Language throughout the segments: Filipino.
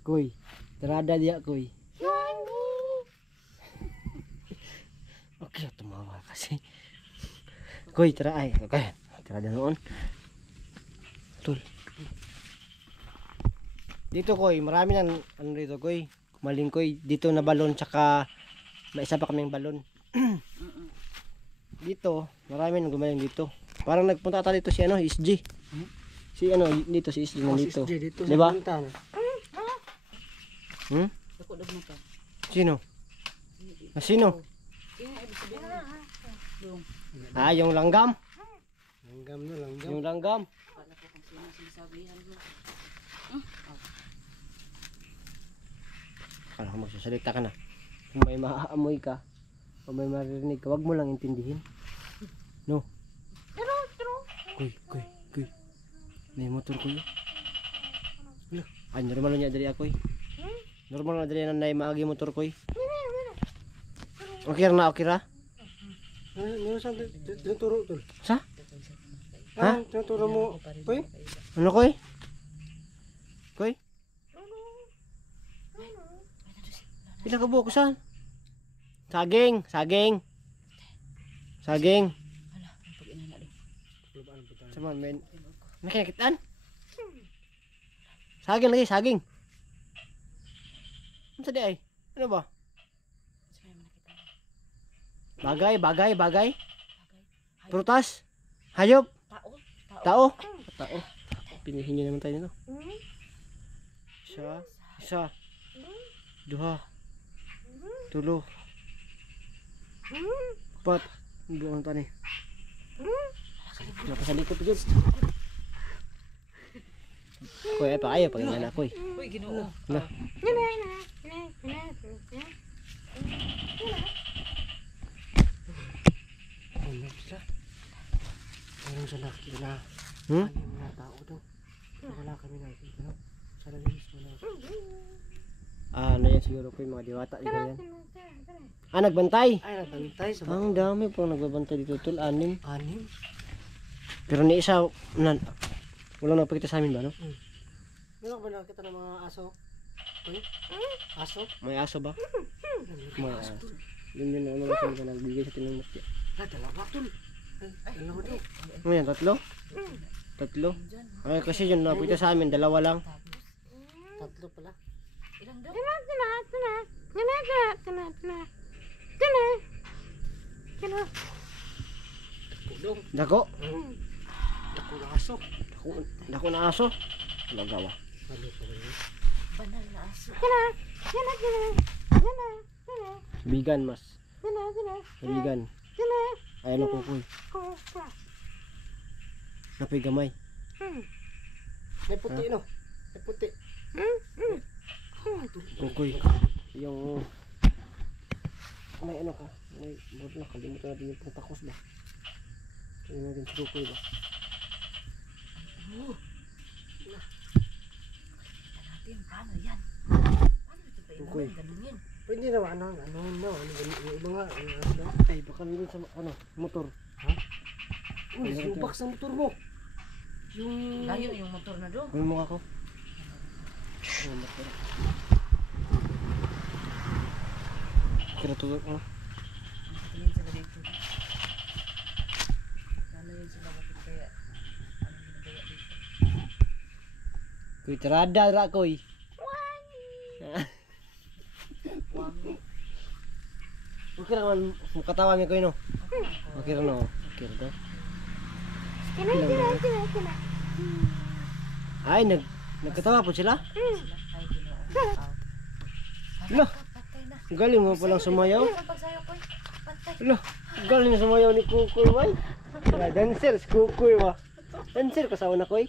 Kuy. Terada dia kuy. Okay, tumawa kasi. Kuy, tara ay. Okay. Terada noon. Tul. Dito kuy, marami nang ano dito kuy. Maling kuy. Dito na balon tsaka may isa pa kaming balon. Dito, marami nang gumaling dito. Parang nagpunta ata dito si ano, SG. Si ano, dito si SG nandito. dito Di ba? Ako dag mo ka. Sino? Ah, sino? Ah, yung langgam. Langgam na langgam. Yung langgam. Wala ko kung sino sinasabihan mo. Kala ko magsasalita ka na. Kung may maaamoy ka, o may maririnig ka, wag mo lang intindihin. No? Kuy. May motor ko yun. Ay, normal niya dali ako eh. Normal na dali na maagi motor ko eh. Okay na, okay ra? Ano sa tinuturo tol? Sa? Ha? Tinuturo mo. Koy? Ano ko eh? Koy? Pila ka buko saan? Saging. Wala, ang pag-inana din. Sama men. Nakinakitaan? Saging lagi, saging. Ano sa di ay? Ano ba? Sa may nakita. Bagay. Prutas? Hayop? Tao. Tao. Pinihin niyo naman tayo nito. Isa. Duha. Tulo. Apat. Buong tani. Nakasalikot guys. Kuya pa ayaw pag anak ko eh. Uy, Ginoo. Nah. Ano siya? Meron siya nakikita. Hmm? Ano yung mga tao daw? Wala kami nakikita no? Sa lalis mo na. Ah, ano yan siguro ko yung mga diwata dito yan. Ah, nagbantay. Ay, nabantay sa Ang dami pong nagbabantay dito tol, 6. anim. Pero ni isa, wala nagpakita sa amin ba no? Meron ba nakita ng mga aso? Koy? Aso? May aso ba? May aso. Yun ano kasi na nagbigay sa tinong masya. Dalawa tol. Ay, dalawa daw. Ano yan, 3? 3? Ay, kasi yun napakita sa amin, 2 lang. Tatlo pala. Ilang daw? Kulong. Dako. Ako na aso. Dako na aso. Lagawa. Ano pa ba yun? Banal na aso. Bigan mas. Bigan. Ay ano kukoy. Napay gamay. May puti no? May puti. Kukoy. Yung may ano ka? May buot na kalimutan natin yung pangtakos ba? Ano natin si kukoy ba? Natin, paano yan? Paano ito pa Kukoy. ganun? Pwede naman ano yung iba nga. Ay baka nandun sa ano, motor. Uy, subak sa motor mo. Yung... Layo yung motor na doon. Ano mo ako? Oh, motor. Kira tulog ano? Tingin sila dito. Sana yun sila bakit kaya ano ginagawa dito. Kuy terada ra koy. Wangi. Okay ra man katawa mi koy no. Okay ra no. Okay ra daw. Ay nagkatawa po sila. Sila ay Ginoo. Lo, Patay na. galing mo palang sumayaw. Ang pagsayaw ko. Patay. Lo, galing sumayaw ni Kukoy bay. Dancer si Kukoy ba. Dancer ka sa una koy.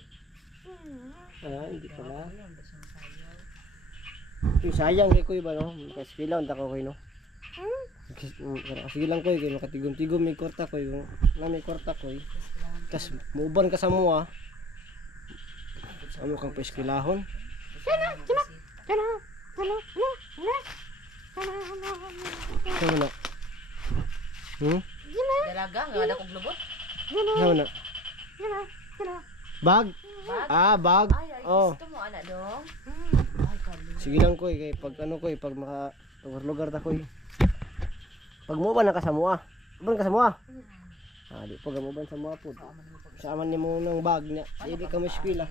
Ah, hindi pala. Ayun, basta masayaw. Yung sayang kay Kuy ba no? Nakaspila unta ko koy no. Sige lang koy kay makatigom-tigom may kwarta koy. Na may kwarta koy. Tas muuban ka sa mua. Amo kang paeskwelahon. Ano na? Dalaga, nga wala kong lubot. Ano na? Bag? Bag? Ah, bag. Ay, Oh. gusto mo, anak dong? Ay, kalit. Sige lang koy, kay pag ano koy, pag maka lugar ta koy. Pag mo ba nakasamua? Ban ka sa mua? Ah, di pag mo ban sa mua pud. Sa aman nimo ng bag niya. Dili ka mo eskwela.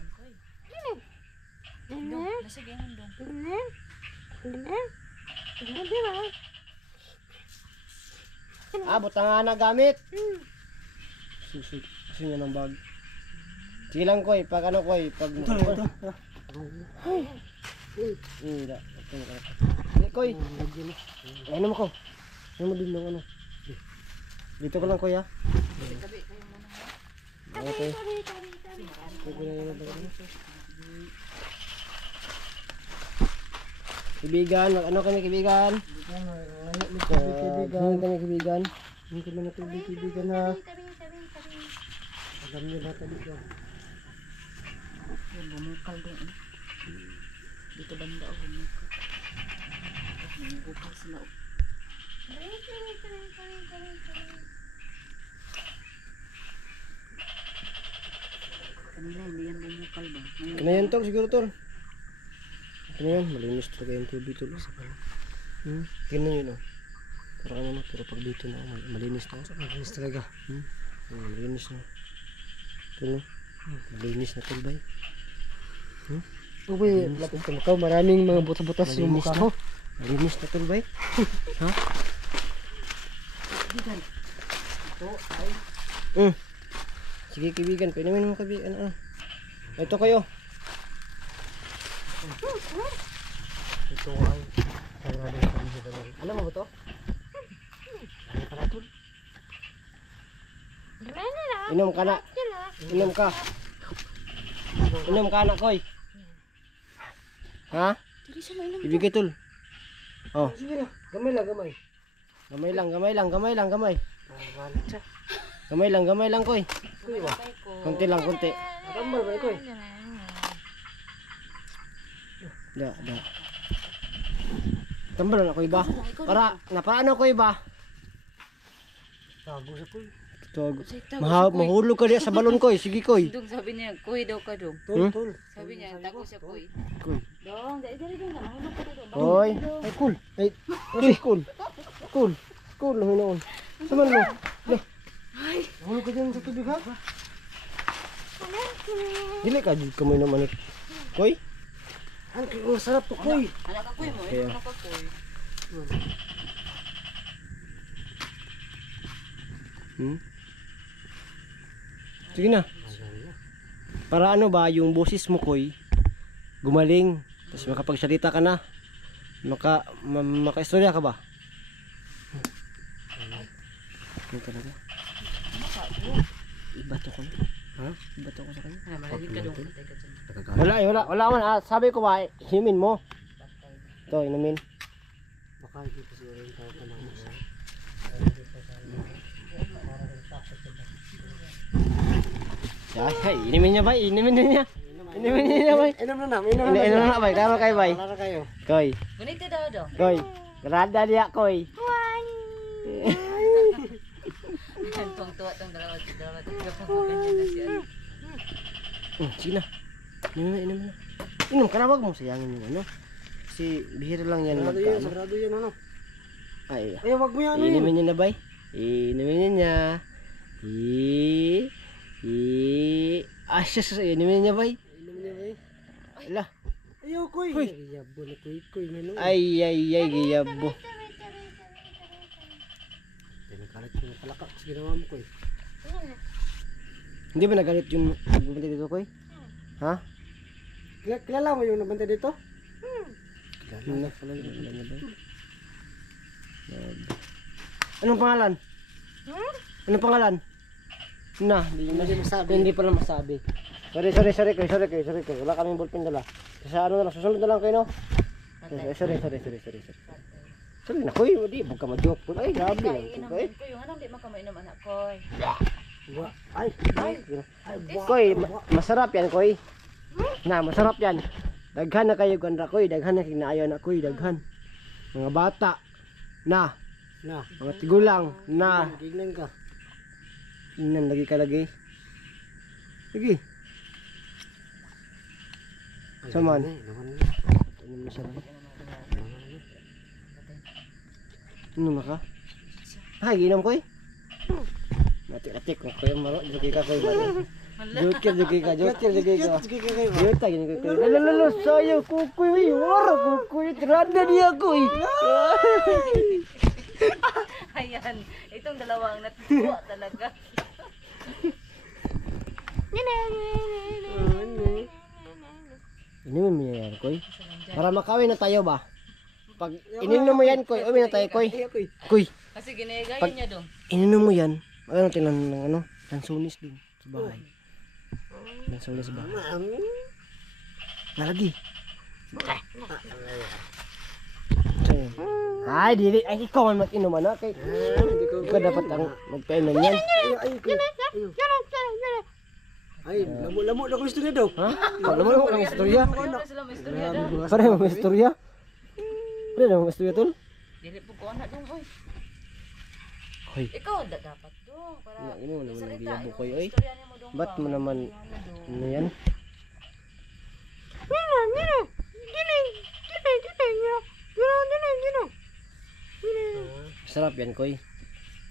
Dong, nasa ganyan dong. Ah, butang nga na gamit. Susi niya ng bag. Sige lang koy, pag ano koy, pag Hindi. Hindi koy. Ano mo ko? Ano mo din ng ano? Dito ko lang koy ha. Okay. Kaibigan, ano kami kaibigan? Ano kami kaibigan? Hindi ko na kaibigan na. Alam niyo ba tayo dyan? Yan, bumukal dong. Dito banda o bumukal. Bumukal sila o. Kanina hindi yan bumukal ba? Ano yan tol? Siguro tol. Ano yan? Malinis talaga yung tubig tol. Tingnan yun oh. Parang ano, pero pag dito na malinis na. Malinis talaga. Malinis na. Tol no? Malinis na tol bay. Uy, lapit ka makaw. Maraming mga butas-butas yung Malinis mukha na. mo. Malinis na tol bay. Ha? Sige kaibigan, painumin mo kaibigan. Ano? Ito kayo. Ito ay. Alam mo ba to? Inom ka na. Inom ka. Inom ka na koy. Ha? Dili siya mainom. Ibigay tol. Oh, Sige na. Gamay lang, gamay. gamay lang, gamay lang, gamay lang, gamay. Galit siya. Gamay lang koy. Kuya ba? Konti lang, konti. Nakambal ba ito eh? Da. Tambal na koy ba? Para ano koy ba? Tago sa kuy. Tog. Mahulog ka diya sa balon koy. Sige koy. Dong, sabi niya, kuy daw ka dong. Tol. Sabi niya, tako siya kuy. Koy. Dong, dali dong na. Mahulog ka dong. Koy. Ay cool. Ay cool. Cool. Cool hinoon. Saman mo. Hulog ka dyan sa tubig ha? Dili ka jud kamay naman. Koy. Ang masarap to kuy. Anak ka kuy mo, Kaya. anak ka kuy. Sige na. Para ano ba yung boses mo koy gumaling. Tapos makapagsalita ka na. Makaistorya ka ba? Ano talaga? Ibato ko na. Ha? Ibato ko sa kanya. Ah, malalim ka dong. Patay ka dyan. Wala man. Ah, sabi ko ba, inumin mo. Ito, inumin. Baka hindi ko siguro yung tao ka ng masa. Ay, inumin niya ba? Inumin niya. Inumin niya ba? Inom na na. Inumin na ba? Karo kay bay. Para kayo. Koy. Gunita daw dong. Koy. Grada dia koy. Tuwang-tuwa tong dalawa. Ganyan na siya. Sige na. Inom na. Inom ka na, wag mo sayangin yung ano. Kasi bihira lang yan magkaano. Sagrado yan ano. Ay, Ay, wag mo yan ano yun. inumin niya na bay. Inumin niya. Siya, inumin niya bay. Inom niya ba eh? Ala. Ayaw kuy. Kuy. Yabo na kuy. Menu. Ay, giyabo. Pinakalit mo na palaka. Sige naman mo kuy. Hindi ba nagalit yung pagbumili dito koy? Ha? Kilala mo yung nabantay dito? Kilala pala niya bay. Anong pangalan? Anong pangalan? Hindi masabi. Hindi pala masabi. Sorry koy. Wala kaming ballpen dala. Sa ano na lang, susunod na lang kayo no? Sorry. Sorry na koy, di ba ka ma-joke po? Ay, grabe lang ito koy. Ko yung anong di makamainom anak koy. Ay. Koy, masarap yan koy. Masarap yan. Daghan na kayo ganda koy, daghan na kinaayo na koy, daghan. Mga bata na, Na. mga tigulang na. Gignan ka. Inan lagi ka lagi. Sige. Saman. Inom na siya lang. Inom na ka? Ay, ginom ko eh. Natik-natik ko kayo maro. Jogi ka kayo ba? Joker, jogi ka. Yuta, gini ko kayo. Lalala, sayo, kukuy. Wara, kukuy. Tirada niya ko eh. Ayan, itong dalawang natutuwa talaga. Inumin mo yan, Koy. Para makawin na tayo ba? Pag ininom mo yan, Koy, uwi na tayo, Koy. Koy, Kasi ginagayan Pag- niya dong. ininom mo yan. Ano, tingnan ng ano, lansunis dun sa bahay. Lansunis sa bahay. Nalagi. Ay, dili. Ay, ikaw ang mag-inom, ano? Kay, ikaw dapat ang magpainom yan. Ay, lamo-lamo na ko gusto niya daw. Ha? Alam mo ang istorya? Ano sila may istorya dong? Pareho ang istorya? Pareho ang istorya, tol? Dili po ko na dong, oy. Hoy, Ikaw dapat dong. Para ino naman ang isalita, giyabo yung ko, oy. istorya niya mo dong Ba't ba? mo naman, ano yan? Sarap yan, Koy.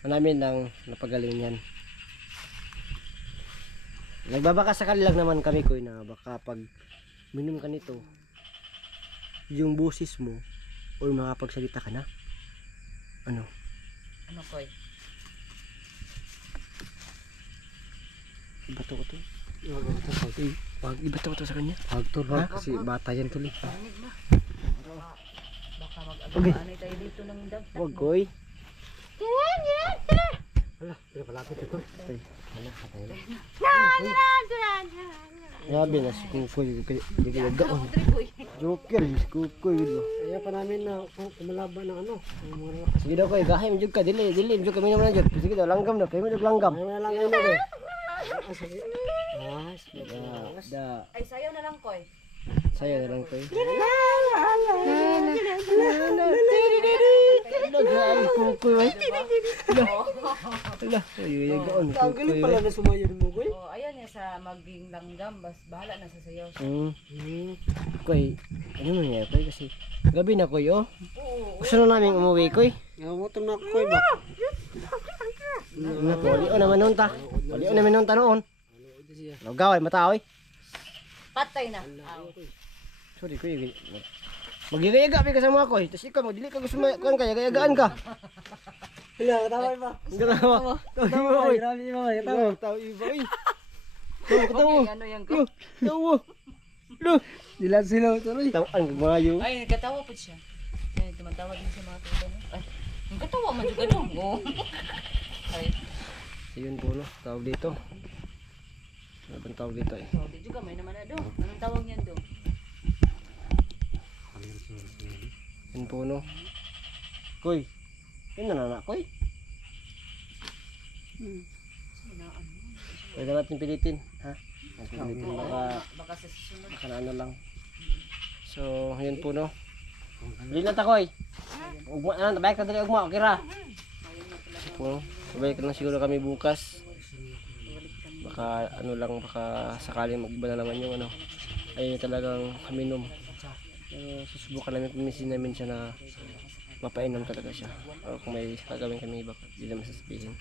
Manamin ang napagaling yan. Nagbabaka sakali lang naman kami, Koy, na baka pag minom ka nito, yung busis mo, o makapagsalita ka na. Ano? Ano koy? Ibato ko to. Pag ibato ko to sa kanya. Pagtor ba? Kasi bata yan tuloy. Parinig na. Baka Okay. mag-ano tayo dito ng dagdag. Huwag, Koy. Hala, pinapalapit ito. Grabe na si Kukoy. Hindi kaya gaon. Joker, si Kukoy. Kaya pa namin na kumalaban ng ano. Yung mga Sige daw, Koy. Gahim jud ka. Dili. Jud kami naman na jud. Sige daw, langgam daw. Kayo mo daw langgam. Ayaw na lang ano eh. Sige. Da. Ay, sayaw na lang koy. Sayo na lang, Koy. Kukoy, ay. Ala, ay, gaon. Ang galing pala na sumayon mo ko eh. Oh, ayan niya sa maging langgam. Bas, bahala na sa sayaw. Koy, ano mo niya, Koy? Kasi gabi na, Koy, oh. Oo. Gusto na namin umuwi, Koy. Ngamotom na ako eh ba? Ano po, wali o naman nun ta. Wali o naman nun ta noon. Lugaway, mataoy. Patay na. Aw. Sorry, Koy. Magigayaga ka sa mga, Koy. Tapos ikaw, dili ka gusto kuan ka, yagayagaan ka. Hala, kataway ba? Ganawa. Tawa, Koy. Marami yung mga Tawa, tawa, iba, oy. Tawa, Okay, ano yan ko? tawa. Lo. Dilan sila tuloy. Tawa, ang gumayo. Ay, nagkatawa po siya. Ay, tumatawa din sa mga tuban. Ay, nagkatawa man juga dong. Oh. Ay, Ayun po, no. Tawag dito. Ano bang tawag dito, eh? so, di juga may naman na dong. Anong tawag niyan dong? Ayun po, no. Koy. Yun na na, Koy. Pwede natin pilitin, ha? Pilitin, Baka sa susunod. baka na ano lang. So, yun po, no. Bili na ta, Koy. Ugma, ano, tabay ka dali, ugma, okay ra. Po, sabay ka na siguro kami bukas. Baka ano lang, baka sakaling mag-iba na naman yung ano. Ayun talagang kaminom. Pero susubukan namin, pumisi namin siya na mapainom talaga siya. O kung may gagawin kami, baka hindi naman sasabihin.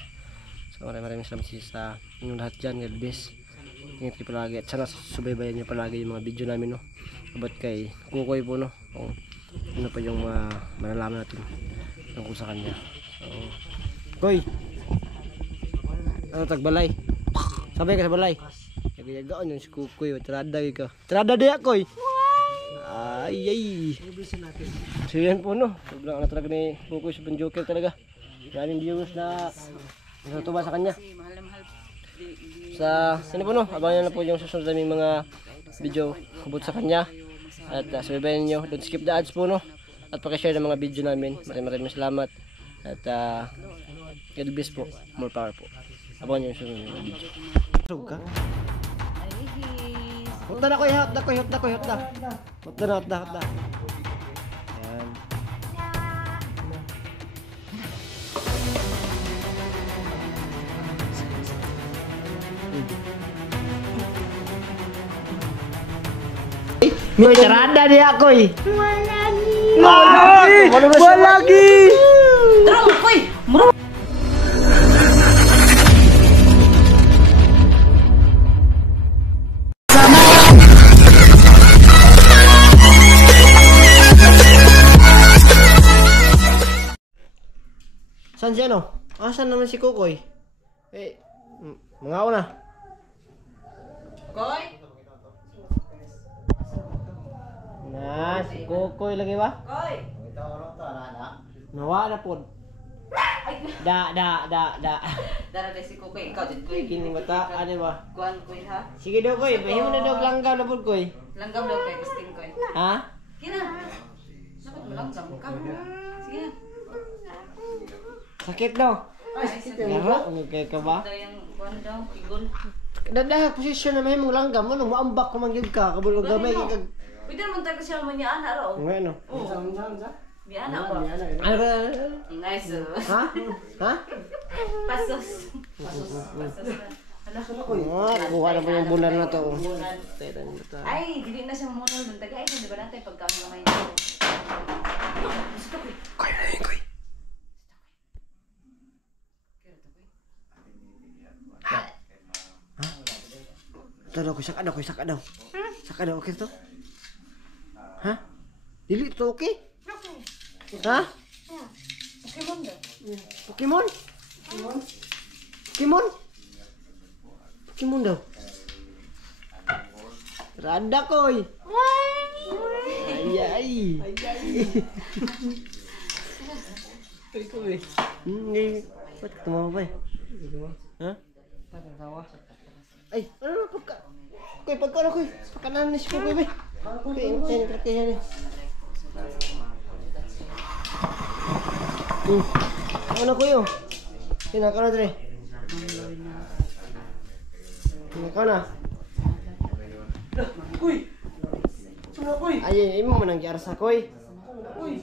So maraming salamat sa inyong lahat dyan. God bless. Ingat kayo palagi. At sana subaybayan nyo palagi yung mga video namin, no. About kay Kukoy po, no. Kung ano pa yung malalaman natin tungkol sa kanya. So, Koy! Ano tagbalay? Sabay ka sa balay. Kagayagaan yung si Kukoy. Trada ka. Trada diya, Koy! Ay, ay! So yan po, no. Sobrang ano talaga ni Kukoy sa Joker talaga. Maraming viewers na natutuwa sa kanya. Kasi mahal na mahal. Sa sino po, no. Abangan na po yung susunod naming mga video kubot sa kanya. At sabihin nyo, don't skip the ads po, no. At pakishare ng mga video namin. Maraming salamat. At God bless po. More power po. Abangan nyo yung susunod ng video. Sug ka? Ay, hihis. Hot na, Koy. Hot na, Koy. Hot na, Koy. Hot na. Hot na, hot na, hot na. Ayan. Koy, charada niya, Koy. Walagi! Tara, koy! Muro! Saan si ano? Saan naman si Kukoy? Mga una. Koy! Si Kukoy lagi ba? Koy! Nawa na po. Da. Dara dahil si Kukoy, ikaw din koy. Kini mata, ano ba? Kuhan koy ha? Sige daw, Koy. Bahimo na daw langgaw na po, Koy. Langgam daw kay Christine koy. Ha? Kina! Sakit mo langgam ka. Sige na. Sakit daw. Ay, sakit. Yara, okay ka ba? Daw yung kuhan daw, pigon. Dadaha posisyon na may mong langgam. Ano, maambak ko mangyag ka. Kabulog gamay ka kag... Pwede naman tayo siya naman niya ana raw. Ano? Niya ana ba? Ano ba? Nice. Ha? Ha? Pasos. Pasos na. Kuha na po yung bulan na to. Ay, dili na siya mamunol ng tagay. Di ba natin pagkami naman yun? Koy na yun, Koy. Ito daw, Koy. Saka daw. Saka daw, okay to? Ha? Dili to, okay? Ha? Pokemon daw. Pokemon? Pokemon? Pokemon daw. Rada, Koy. Ay. Hindi. Ba't ka tumawa ba eh? Ha? Ay, ano na pagka? Koy, pagka na, Koy. Pagkananis ko, Koy, ba? Koy, yan, trakya yan eh. Ano, Koy, oh? Sinaka na, Dre. Sinaka na. Uy! Sino ko eh? Ay, mo man ang gyara sa Koy. Uy!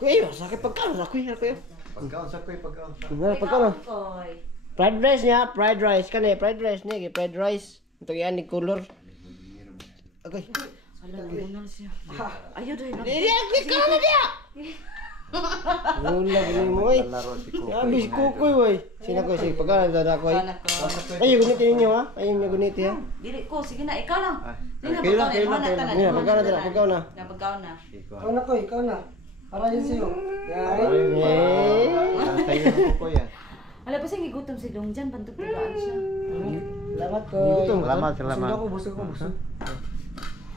Koy, sakit pagkano sa Koy, Koy. Pagkaon sa ko'y pagkaon sa. Pagkano? Koy. Fried rice niya, fried rice. Kani, fried rice niya, fried rice. Ito yan, ni color. Okay. Ala, namunol siya. Ayaw dahil lang. Dili, ikaw na niya! Wala, gini mo, eh. Laro si Kukoy. Abis Kukoy, woy. Sino Koy? Sige, pagkano dada, Koy. Anak ko. Ay, gunitin ninyo, ha? Ayun yung gunitin, ha? Dili ko, sige na, ikaw lang. Dili na, kayo lang, pagkaw kayo lang, na. kayo lang. Mira, pagkaw na, pagkaw na. Pagkaw na. Ikaw na ko, ikaw na. Para yun sa'yo. Eh. Tayo ng Kukoy ah. Ala, pa siya gigutom si Dongjan, pantog-tugaan siya. Salamat ko. Gutom. Salamat, Busog salamat. ako, busog ako, busog.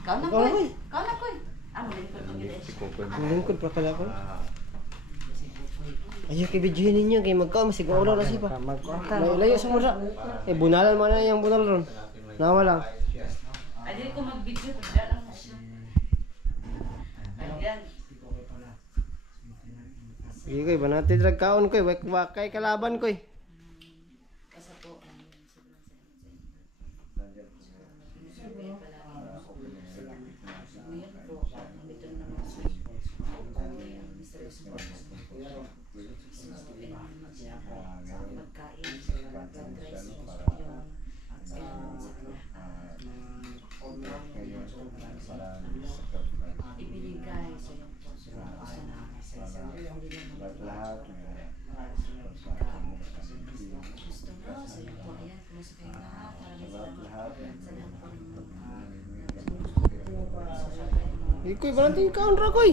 Ikaw na, Koy. Ikaw na, Koy. Ano, din ko itong gilis. Si Kukoy. Ang lingkod pa pala ko. Ayaw kay videohin ninyo, kay magkaon, masigong ulo na siya pa. Layo sa mura. Eh, bunalan mo na yung bunal ron. Nawa lang. Ay, dili ko mag-video, pagdala lang mo siya. Ayan. Sige, Koy, ba natin drag kaon, Koy. Wakay kalaban, Koy. Basta po. Ngayon po, nandito na naman siya. Mr. Sport. Magkain, mag-dress, ibinigay sa iyo po. Gusto na Lahat. gusto na sa iyo po. Ayan, kumusta kayo lahat? Maraming salamat sa lahat po ng Sige, Koy, ba natin kaon ra, Koy.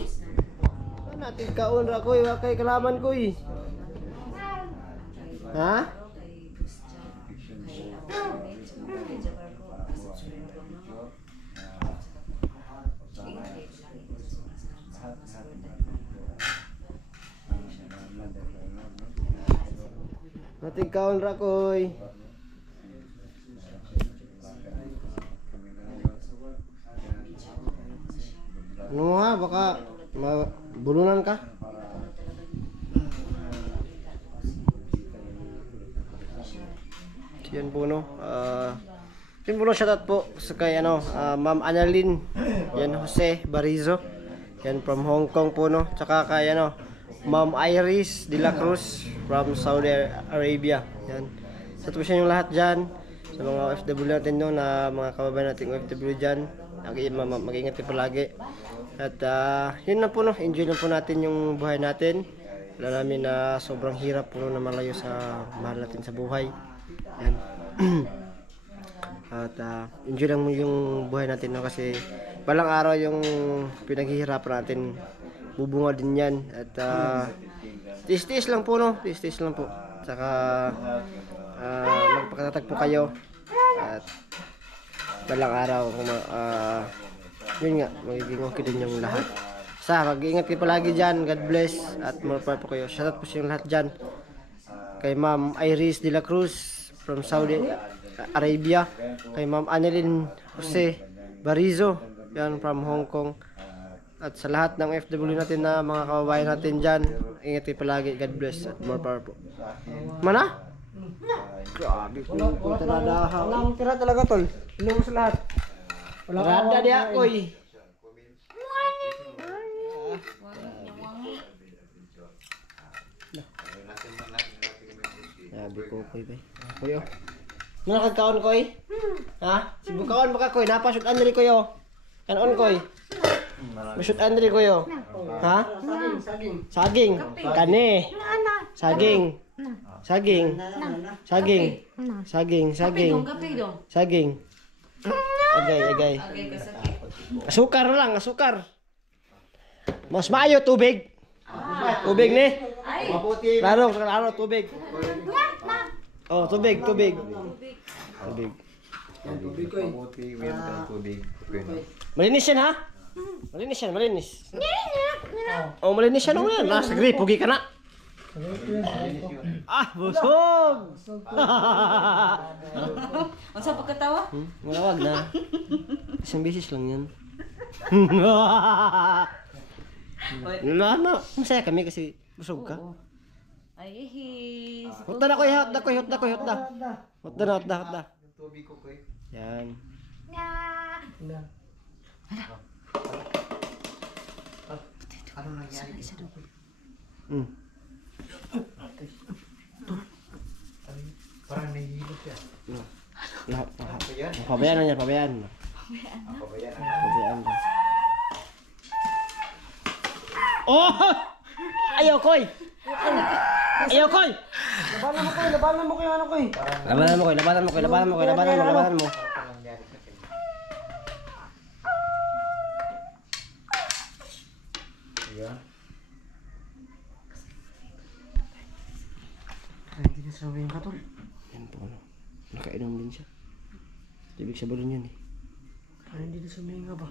Ba natin kaon ra, Koy. Wakay kalaban, Koy. Ha? kay Christian, kay Abdulhamid, kay Jabar ko, kay Subscribe ko, no? Natin kaon ra, Koy. Ano ha? Baka bulunan ka? Yan po, no? Yan po, no? Shoutout po sa kay ano, Ma'am Annalyn. Yan, Jose Barizo. Yan from Hong Kong po, no? Tsaka kay ano, Ma'am Iris de la Cruz from Saudi Arabia. Yan. Sa po siya yung lahat dyan. sa mga OFW natin no, na mga kababayan nating OFW dyan. Mag-ingat kayo palagi. At yun na po no, enjoy lang po natin yung buhay natin. Alam namin na sobrang hirap po na malayo sa mahal natin sa buhay. Yan. At enjoy lang yung buhay natin no, kasi balang araw yung pinaghihirapan natin bubunga din yan. At tiis-tiis lang po no, tiis-tiis lang po. Saka magpakatatag po kayo. At balang araw yun nga, magiging okay din yung lahat. Mag-iingat kayo palagi dyan. God bless. At more power po kayo. Shoutout po sa yung lahat dyan. Kay Ma'am Iris de la Cruz from Saudi Arabia. Kay Ma'am Annelyn Jose Barizo, yan from Hong Kong. At sa lahat ng FW natin na mga kababayan natin dyan, ingat kayo palagi. God bless at more power po. Mana? Grabe po. Punta na daha. Walang tira talaga tol. Ilong sa lahat. Walang Rada di ako eh. Sabi ko koy bay. Koy oh. Nga nagkaon koy? Ha? Sibukaon baka koy, napashoot Andre koy oh. Kanon koy. Mashoot Andre koy oh. Ha? Saging. Kane. Saging. Saging. Saging. Saging, saging. Kape dong. Saging. Agay, agay. Agay ka sakit. Asukar lang, asukar. Mas maayo tubig. Tubig ni. Klaro, klaro tubig. Oh, tubig, tubig. Tubig. Mabuti, meron kang tubig. Okay na. Malinis yan ha? Malinis yan, malinis. Oh, malinis yan. Oh, yan. Nasa grip, pugi ka na. Ah, busog! Ang sa pagkatawa? Malawag na. Isang beses lang yan. Masaya kami kasi busog ka. Ay, hihis. Hotda na ko, hotda ko, hotda ko, hotda. Hotda na, hotda, hotda. Yung tubig ko koy. Yan. Ano nangyari? Parang nahihilot siya. Pabayaan na yan, pabayaan. Ako ba yan? Pabayaan na. Oh! Ayaw, koy! Ayaw, koy! Labanan mo kayo ano koy. Labanan mo, koy, labanan mo, koy, labanan mo, koy, labanan mo, labanan mo. Ano nangyari sa akin? Ayan. Ay, hindi na sabihin ka tol. Yan po, ano. Nakainom din siya. Ibig sa balon yun eh. Ay, hindi na sabihin ka ba?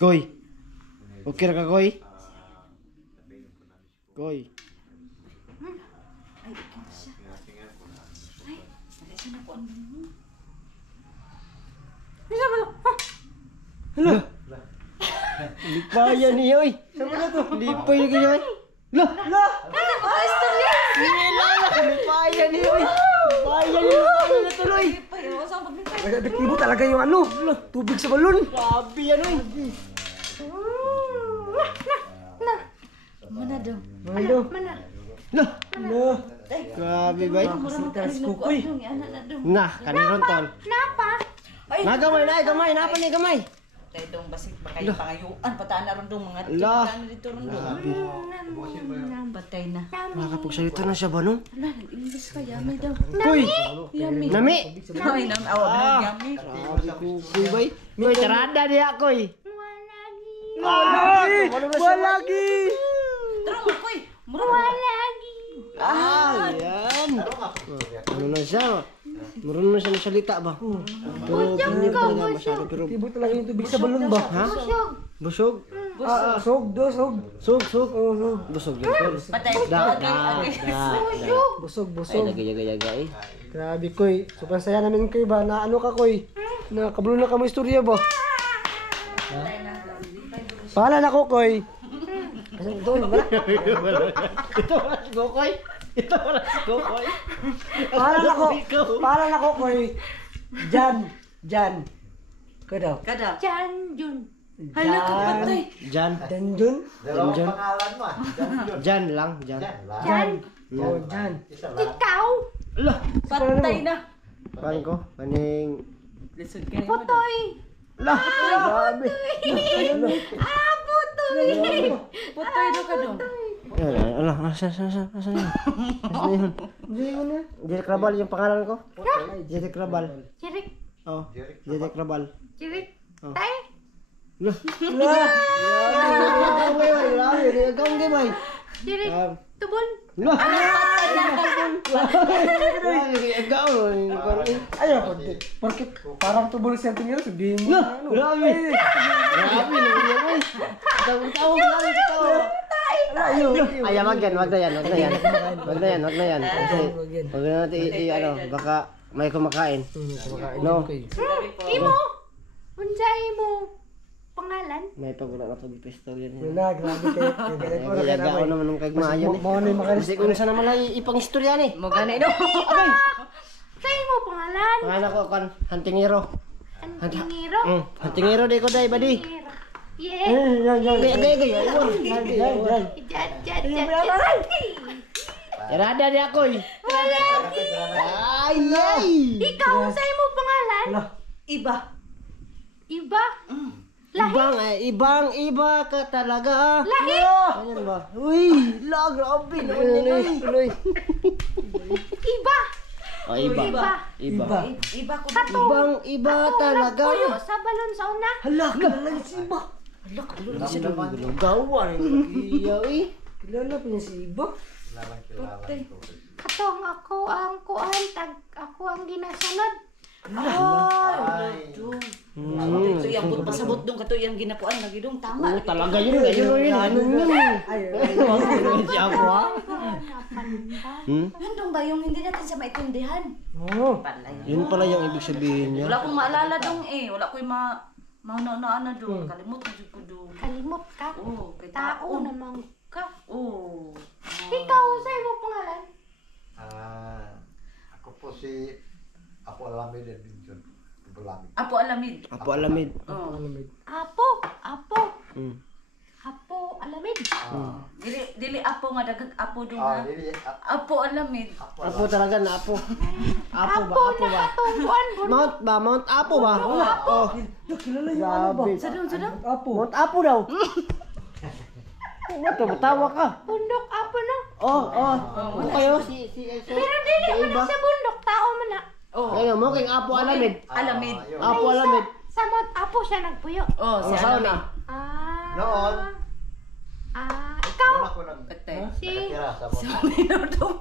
Koy! Okay ra ka, koy? Koy! Ay, ikaw siya. Ay, wala siya na po ang mo. Hala! Lipayan niya, oy! Sama na to! Lipay na ganyan, oy! Hala! Hala! Lipayan niya, oy! Lipayan niya! Lipayan na tuloy! Ay, ako sa paglipay. Ay, epektibo talaga yung ano. Tubig sa balon. Grabe yan, oy! Mana daw? Ano? Mana? Hala! Grabe, bay! Sintas kukoy. Anak na daw. Nah, kaniron ton. Ay, Nagamay na, gamay, napa ni gamay. tayo dong basik pa kayo pangayuan. Pataan na rin dong mga Ala. ano dito rin dong. Patay na. Nakakapagsalita na siya ba, no? Ala, nag-English ka. Yummy daw. Kuy! Yummy. Nami! Ay, nami. Awa ba ng yummy? Grabe ko, kuy, bay. Kuy, charada niya, kuy. Walagi! Tara mo, koy. Mura. Ah, yan. Ano na siya? Marunong na siya magsalita ba? Pero hindi talaga masyado. Pero Epektibo talaga yung tubig sa balon ba? ha? Busog? Sog, sog. Sug, sug. Busog din, tol. Patay. Da. Busog, Ay, busog. nagayaga-yaga eh. Grabe koy. Sobrang saya namin koy ba? Na ano ka koy? Na kabulon na ka mo istorya ba? Pahala na ko koy. Kasi doon wala. Ito wala si Gokoy. Ito wala si Gokoy. Pahala na ko. Pahala na ko koy. Jan. Koy daw. Kada. Janjun. Hala ka patay. Jan. Danjun. Dalawang pangalan mo ah. Jan lang. Jan. Jan lang. Jan. Oh, Jan. Isa lang. Ikaw. Lah, Patay na. pan ko, kaning Lisod ka na. Putoy! lah, grabe. Putoy! Putoy do ka dong. Alah, asa yun? Asa yun? Jerry Crabal yung pangalan ko. Jerry Crabal. Chirik! Oh, Jerry Crabal. Chirik! Oh. Tay! Lah, lah. Grabe, ikaw ang gimay. Chirik! Tubol! Lah. Ikaw, Ayaw! Porkit parang tubol siya tingin, sabihin mo. grabe. Grabe, naman. Tawag Ay, wag na yan. Kasi, wag na natin baka may kumakain. No? Imo! Unsay mo pangalan? May pagula na itong pistol yan. Wala, grabe kayo. Nagayaga ako naman ng kagmayan eh. Mao na yung makaris. Kasi kung saan naman lang ipang istorya ni. Mo gani do. Unsay mo pangalan? Pangalan ko, Hantingero. Antingiro? Hantingero di ko day, badi. Yeah! Gaya. Jad! Irada di ako eh. Ay! Ikaw, unsay mo pangalan? Iba. Iba? Lahi? Ibang-iba ka talaga. Lahi? Ayan ba? Uy! Grabe naman yun eh. Tuloy. Iba? Oh, iba. Iba ko. Ibang-iba talaga. Puyo sa balon sa una? Hala, kilala si Iba. Gawa rin. Iya eh. Kilala pa niya si Iba? Katong ako ang kuan, ako ang ginasunod. So yang pasabot dong kato yang ginakuan lagi dong tama. Oo, talaga yun. Ano yun? Si ako ha? Yun dong ba yung hindi natin sa maintindihan? Oo. Yun pala yung ibig sabihin niya. Wala akong maalala dong eh. Wala ko yung na dong. Kalimot na dyan ko dong. Kalimot ka? Oo, kay Tao tao. naman ka. Oo. Ikaw, unsay mo pangalan? Ako po si Apo Alamid and Vincent. Bulamid. Apo alamid. Apo alamid. Oo. Apo. Hmm. Apo, alamid. Dili apo nga dagag apo dong ha. Dili, Apo alamid. Apo talaga na apo. Apo ba? Apo na katong kuan. Mount ba? Mount Apo ba? Apo. Kilala yung ano ba? Grabe. Sadong. Apo. Mount Apo daw. Bato, tawa ka. Bundok apo na. Ano kayo? Pero dili mo na sa bundok, tao man na. Oo. Kaya mo kayong Apo alamid. Alamid. Apo alamid. Sa Mount Apo siya nagpuyo. Oh, si Saan alamid. na? Noon. Ikaw. Wala ko nang Patay. nakatira sa mga. Minodong.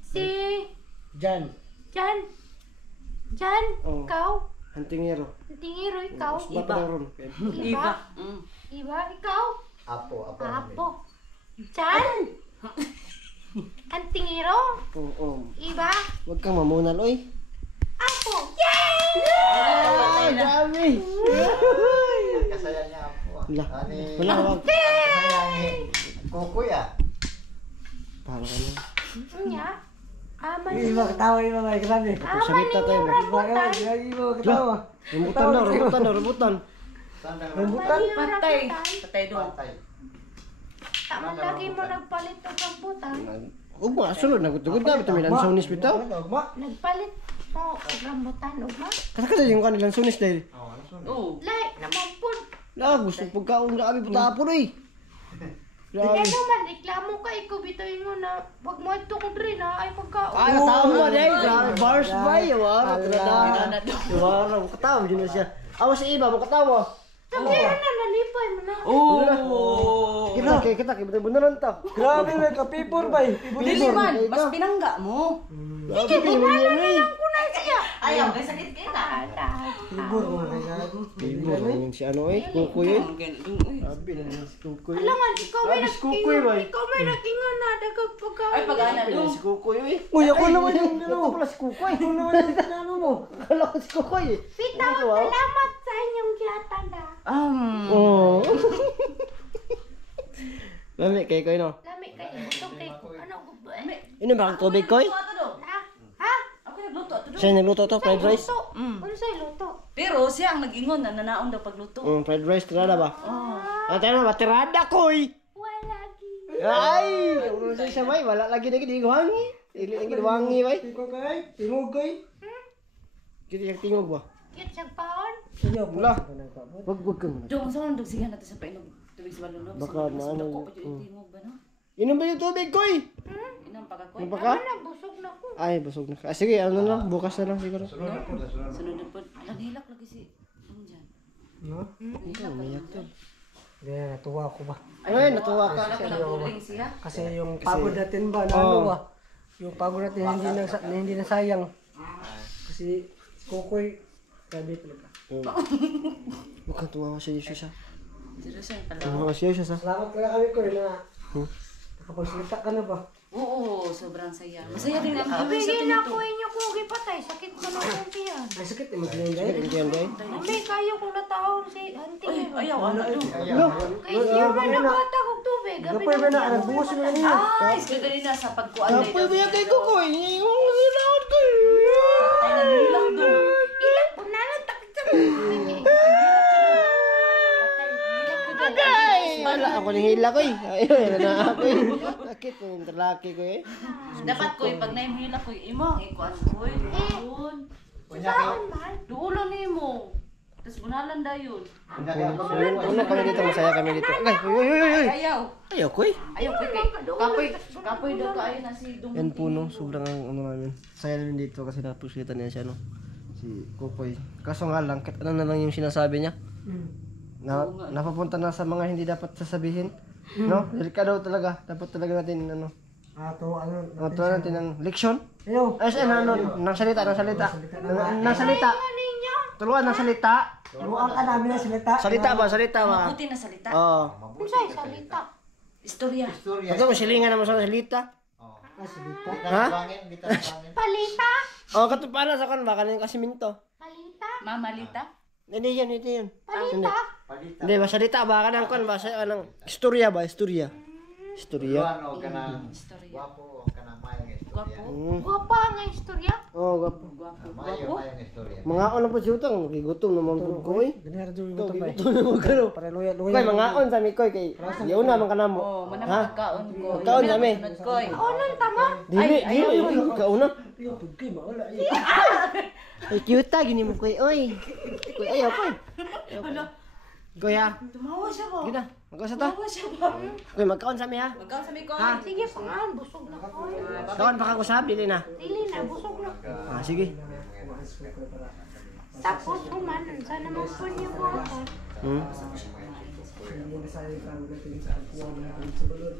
Si Jan. Jan, Oh. ikaw. Hantingero. Tingiro, ikaw. Iba. Iba. Iba, ikaw. Apo Alamid. Apo. Jan. Ang tingiro. Oo. Iba. Huwag kang mamunal, oy. Apo. Yay! Ay, dami. Kasaya niya Apo. Wala. Ani. Wala, wag. Kasaya ni Kukoy ah. Parang ano. Nya. Aman. Iba ketawa, iba may grabe. Salita tayo ba? Iba ketawa. Rebutan. Rambutan? Patay. Patay dong. Patay. Tama lagi mo nagpalit og rambutan. Huwag mo, asulod. Nagutugod na. Ito may lansonis bitaw. Nagpalit mo og rambutan og ma. Kasi yung kanilang lansonis dahil. Oo. Lai naman pud. Gusto pagkaon na kami putapon eh. Kaya Grabe. naman reklamo ka ikaw bitoy mo na wag mo ito ko dre na ay pagkaon. Ay, tama na eh. Grabe. Bars ba? Yawara. Ginana daw. Yawara. Katawa dyan na siya. Awas sa iba. Makatawa. Sabi na nalipay mo na. Oo. Kita. Bunaran ta. Grabe may kapipor ba eh. Dili man. Mas pinangga mo. Sige, bunaran eh. Kunay kaya. Ayaw, may sakit kita. Pibor mo na kaya. Ibo naman si ano eh. Kukoy eh. Ay, Sabi na naman si Kukoy. Alangan ikaw may Grabe si Kukoy ba? nakingon. Ikaw may nakingon na dagag pagkaon. pag-ana Sabi na dong. si Kukoy eh. Uy, ako naman yung Ito pala si Kukoy. Ako naman yung tinano mo. Akala ko si Kukoy eh. Bitaw, salamat sa inyong gihatanda. Oo. Lami, kay Koy no. Lami kayo. Ito kay ano gubo eh. Inom ba ang tubig Koy? Ha? Ha? Ako nagluto ato dong. Siya nagluto to, fried rice. Luto. Ano sa'yo luto? Pero siya ang nag-ingon na nanaon daw pagluto. Fried rice, tirada ba? Oh. Tayo na ba, tirada Koy! Wala lagi. Ay! Kung siya may, wala lagi na gini. Wangi. Ili ang ginawangi bay. Ikaw kay, tingog kay. Kita yang tingog ba? Cute siyang paon. Sige, Wala. Wag kang. Dong, sa mga dugsigan natin sa painom. Tubig sa balon. Baka maano. Dako, pa dyan tingog ba no? Inom ba yung tubig ko eh? Inang pagkakoy. Ano pa ka? Busog na ko. Ay, busog na ka. Ah, sige, ano na lang. Bukas na lang siguro. Sunod na po. Naghilak lagi si Dyan. No? Ikaw, umiyak to. Hindi, natuwa ko ba? Ay, natuwa ka. Akala ko naguling siya. Kasi yung pagod natin ba, na ano ba? Yung pagod natin hindi na sayang. Kasi si Kokoy, grabe talaga. Mukhang tumawa siya yung siya. Dito siya pala. Tumawa siya siya. Salamat kaya kami ko na nakapagsalita ka na ba? Oo, sobrang saya. Masaya din ang gawin sa pinito. inyo ko gipatay sakit ko na kong tiyan. Ay, sakit eh, maglayin dahil. Hindi yan, day. May kayo ko na taon si auntie. Ayaw, ano doon? Kay siya man nabata kog tubig. Gapay ba na, nagbuhos mo kanina. Ay, sige rin na sa pagkuan na ito. Kapoy ba yan kay Kukoy? Yung nilawad ko. Ay, nanilak doon. Ilang po na lang takit sa Agay! Wala ako nang hila ko eh. Ayun, wala na ako eh. Sakit yung interlaki ko eh. Dapat ko, pag naimhila ko, imo ang ikuan ko. Doon. saan man. Duulan ni mo. Tapos bunalan da yun. Ano kami dito, masaya kami dito. Agay, uy, uy, uy, uy. Ayaw. Ayaw ko eh. Ayaw ko kay. Kapoy daw kaayo na si Dung. Yan po no, sobrang ano namin. Saya namin dito kasi napusitan niya siya no. Si Kukoy. Kaso nga lang, kahit ano na lang yung sinasabi niya. Napapunta na sa mga hindi dapat sasabihin. No? Delikado talaga. Dapat talaga natin ano. Matuwa natin ng leksyon. Ayaw. Ay, ano, ng salita. Ng salita. Tuluan ng salita. Turuan ka namin na salita. Salita ba? Mabuti na salita. Oo. Unsay salita. Istorya. Pagka mo silingan naman sa salita. Salita. Ha? Palita. Oo, katupana sa kan ba? Kanin kasiminto. Palita. Mamalita. Hindi yan. Palita. Hindi, masalita ba? Kanang kan ba? Kanang istorya ba? Istorya. Ano ka na Istorya. guwapo ka na mayong istorya. Guwapa nga istorya. Oo, gapo. Mayong istorya. Mga on po siya utang. Gigutom naman po ko eh. Ganyan rin yung tabay. Gigutom naman ka no. Para luya. Koy, mga on sa mi koy kay. Yaw na man ka na mo. Oh, manang pagkaon ko. Pagkaon kami. Sunod ko. Onon tama. Dili, yung kauna. Pagkay, mawala. Ay, cute ta, gini mo koy. Oy. Koy, ayaw koy. Koy ha. Tumawa siya ba? Gina, magkaon sa ta. Tumawa siya ba? Koy, magkaon sa mi ha. Magkaon sa may ko. Ha? Sige pangan busog na ko. Kaon pa ka ko sa dili na. Dili na busog na. Ah, sige. Tapos humanon sana man po niyo buhatan.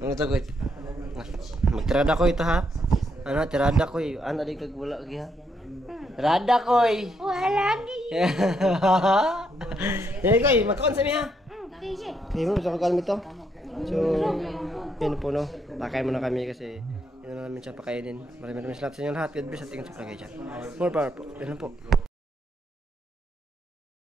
Ano to koy? Magtirada ko ito ha. Ano, tirada ko eh. Ano di kag wala lagi ha. Tirada ko eh. Wala lagi. Hey koy, magkaon sa mi ha. Sige. Hindi mo, gusto ko kalmit to. So, yun po no. Pakay muna kami kasi yun na namin siya pakainin. Maraming salamat sa inyo lahat. God bless at ingat sa palagay dyan. More power po. Yun lang po.